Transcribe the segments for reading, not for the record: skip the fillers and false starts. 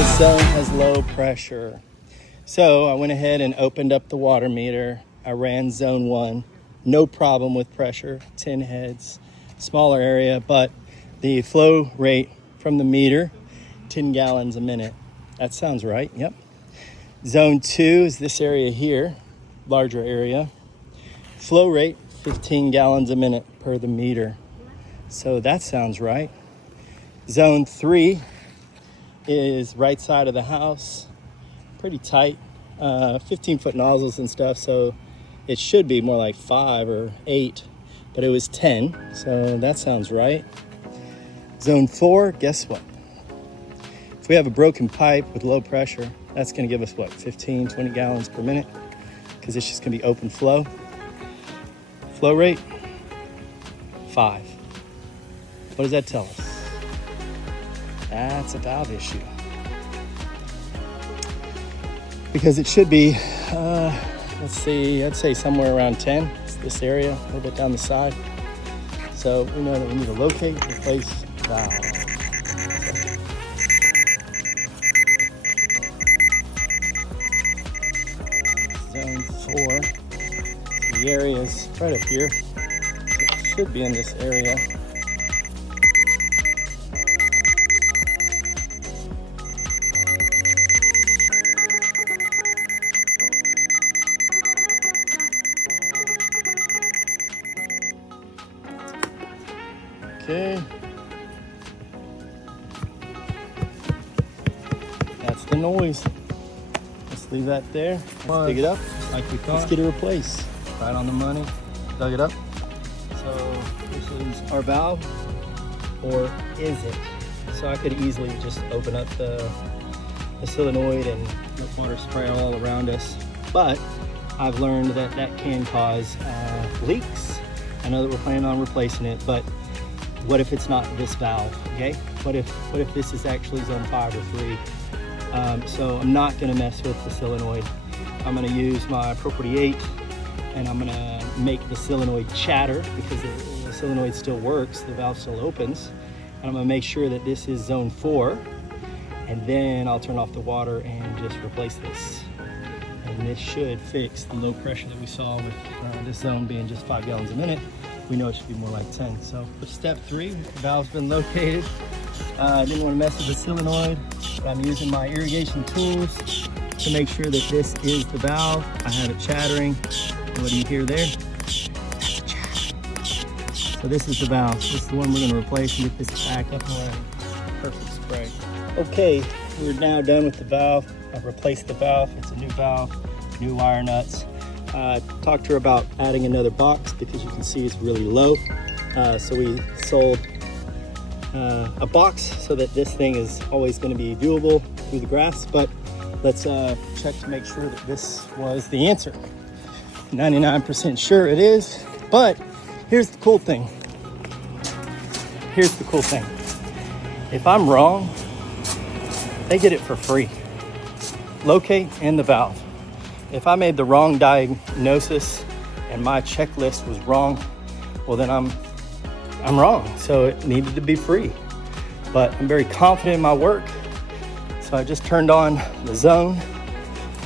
This zone has low pressure. So I went ahead and opened up the water meter. I ran zone 1. No problem with pressure, 10 heads, smaller area, but the flow rate from the meter, 10 gallons a minute. That sounds right, yep. Zone 2 is this area here, larger area. Flow rate, 15 gallons a minute per the meter. So that sounds right. Zone 3 is right side of the house, pretty tight, 15-foot nozzles and stuff, so it should be more like 5 or 8, but it was 10, so that sounds right. Zone 4, guess what? If we have a broken pipe with low pressure, that's going to give us what, 15, 20 gallons per minute, because it's just going to be open flow. Flow rate, 5. What does that tell us? That's a valve issue. Because it should be, let's see, I'd say somewhere around 10. It's this area, a little bit down the side. So we know that we need to locate, replace valve. Zone 4. The area is right up here. It should be in this area. Okay. That's the noise. Let's leave that there. Let's dig it up like we thought. Let's get it replaced. Right on the money. Dug it up. So this is our valve, or is it? So I could easily just open up the solenoid and let water spray all around us. But I've learned that that can cause leaks. I know that we're planning on replacing it, but what if it's not this valve, okay? What if this is actually zone 5 or 3? So I'm not gonna mess with the solenoid. I'm gonna use my Pro 48 and I'm gonna make the solenoid chatter because the solenoid still works, the valve still opens. And I'm gonna make sure that this is zone 4, and then I'll turn off the water and just replace this. And this should fix the low pressure that we saw with this zone being just 5 gallons a minute. We know it should be more like 10. So for step 3, the valve's been located. I didn't want to mess with the solenoid, but I'm using my irrigation tools to make sure that this is the valve. I have it chattering. What do you hear there? So this is the valve. This is the one we're going to replace and get this back up and running. Perfect spray. Okay, we're now done with the valve. I've replaced the valve. It's a new valve, new wire nuts. Talked to her about adding another box because you can see it's really low. So we sold a box so that this thing is always going to be viewable through the grass. But let's check to make sure that this was the answer. 99% sure it is. But here's the cool thing. Here's the cool thing. If I'm wrong, they get it for free. Locate and the valve. If I made the wrong diagnosis and my checklist was wrong, well then I'm wrong. So it needed to be free. But I'm very confident in my work. So I just turned on the zone.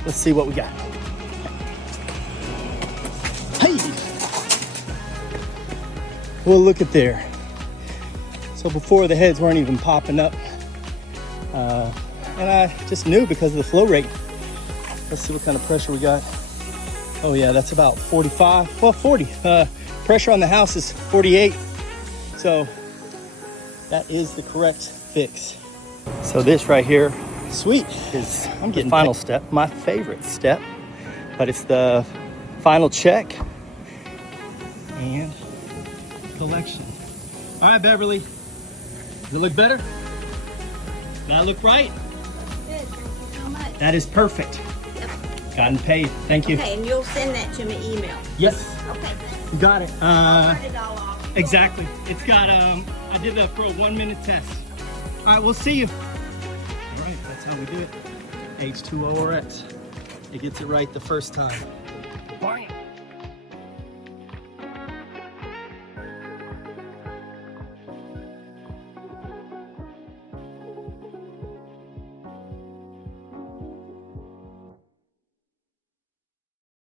Let's see what we got. Hey! Well, look at there. So before, the heads weren't even popping up. And I just knew because of the flow rate. Let's see what kind of pressure we got. Oh yeah, that's about 45, well 40. Pressure on the house is 48. So that is the correct fix. So this right here, sweet, is I'm getting the final step, my favorite step, but it's the final check and collection. All right, Beverly, does it look better? Does that look right? Good, thank you so much. That is perfect. Yep. Gotten paid. Thank you. Okay, and you'll send that to me email. Yes. Okay. You got it. I'll turn it all off. Exactly. It's got, I did that for a 1-minute test. All right, we'll see you. All right, that's how we do it. H2O or X. It gets it right the first time. Bang.